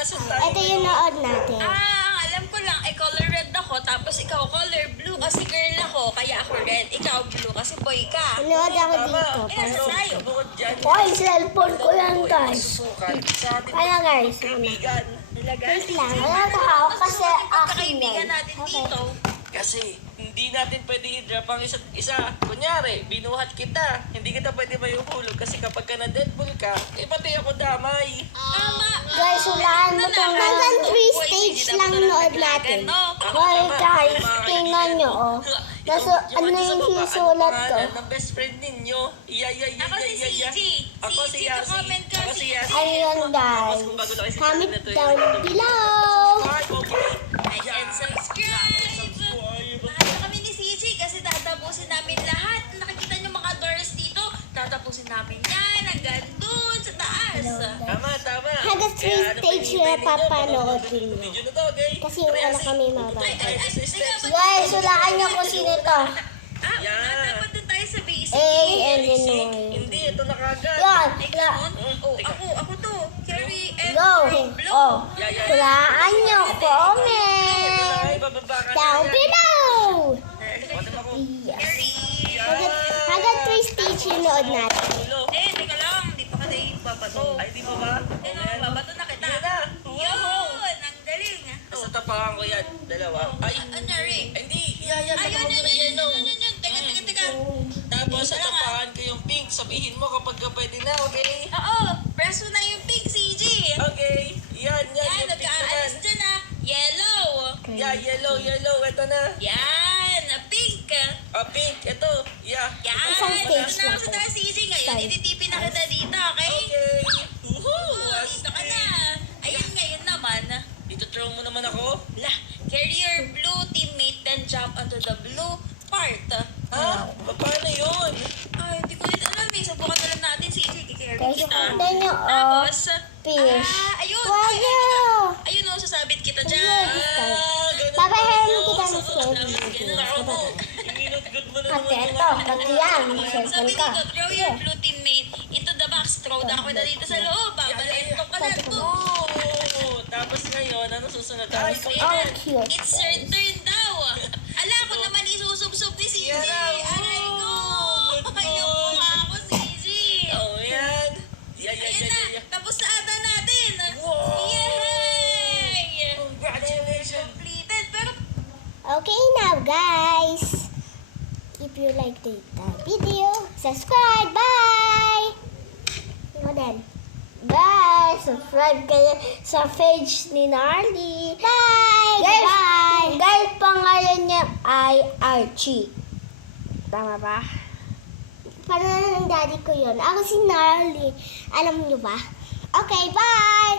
Nasaan tayo? Ito yung nood natin. Alam ko lang, color red ako, tapos ikaw color blue kasi girl ako, kaya ako red. Ikaw blue kasi boy ka. Nood ako dito. Nasa tayo. Bukod dyan. Oy, cellphone ko yan, guys. Sukat sa ating Kaya guys, kaibigan. Nilagay. wait lang. Wala ko ako kasi akin Pagkakaibigan yan. natin dito. Kasi hindi natin pwede i-drop ang isa't isa. Kunyari, binuhat kita. Hindi kita pwede mayuhulog kasi kapag ka na-deadpool ka, pati ako damay. Tama. Guys, hulaan mo to. Hanggang 3 stage lang nood natin. Well, guys, tingnan nyo, oh. Nasa, ano yung susulat ko? Ano ng best friend ninyo? Ako si CG. Ako si CG, Yasi. comment ka Ako si si Yasi. Ayun, guys. Tapos kung bago na kayo sa Comment channel na to, down i-like below. Subscribe, okay? Like and subscribe. Mahal na kami ni CG kasi tatapusin namin lahat. Nakikita nyo mga doors dito. Tatapusin namin yan hanggang dun sa taas. Tama, tama. Hanggang 3 Kaya ano stage pa na yung papanoodin nyo. video na to, okay? Kasi wala kami mababa. Steps. Guys, hulaan nyo kung sino to. Dapat dun tayo sa basic. A and then Sing. Y. Hindi, ito na kagad. Yan. Oh, ako to. Carry and Go. blue. Oh. Yeah, yeah. Hulaan nyo. Ito Comment. na nga, ibababa ka na Down yan. below. Pati ako. Yes. Carry. Hanggang 3 stage yung nood natin. Ulo. Teka lang. Di pa kasi babato. Ay, di ba ba? Babato na kita. Yan na. Yun. Ang galing. Sa tapakan ko yan. Dalawa. Ay, Ano rin? hindi. Yan. Ayun, Tapakan mo na yun. yellow. Teka. Tapos sa tapakan ko yung pink. Sabihin mo kapag ka pwede na, okay? Oo. Press mo na yung pink, CG. Okay. Yan. Yan. Yung pink naman. Nagkaalis dyan na. Yellow. Yeah, yellow. Ito na. Yan. Pink. Pink. Ito. Yeah. Yan. Isang stage Dito na ako sa taas, CG. Ngayon, Side. ititipin na kita dito, okay? Okay. Oh, dito ka na. Ayun ngayon naman. Dito throw mo naman ako. Lah, carry your blue teammate then jump onto the blue part. Ha? Paano yun? Ay, hindi ko din alam eh. Subukan na lang natin si CJ. Carry Guys, kita. tingnan nyo, oh. Tapos, Fish. ayun. Wag nyo. Ayun o, sasabit kita Ayun, dyan. Ganun Papahin pala kita yun. ng schedule. Ganun ako mo. Ininot-good mo na Ate, naman ito. Pati yan. Cellphone Sabi ka. dito, throw your blue teammate into the box. Throw down ko na dito sa loob. Babalantok ka na. Boom. Oh, tapos ngayon, ano susunod? Ay, Oh, cute. It's your turn daw. Ala ko naman isusub-sub ni CJ. Yan na. Aray ko. Ayun po nga ako, CJ. Oh, yan. Ayun na. Tapos na ata natin. Wow. Yay! Congratulations. Completed. Pero Okay now, guys. If you like the video, subscribe. Bye! Tingnan din. Bye! Subscribe kayo sa page ni Narly. Bye! Guys, bye! Guys, pangalan niya ay Archie. Tama ba? Pangalan ng daddy ko yun. Ako si Narly. Alam niyo ba? Okay, bye!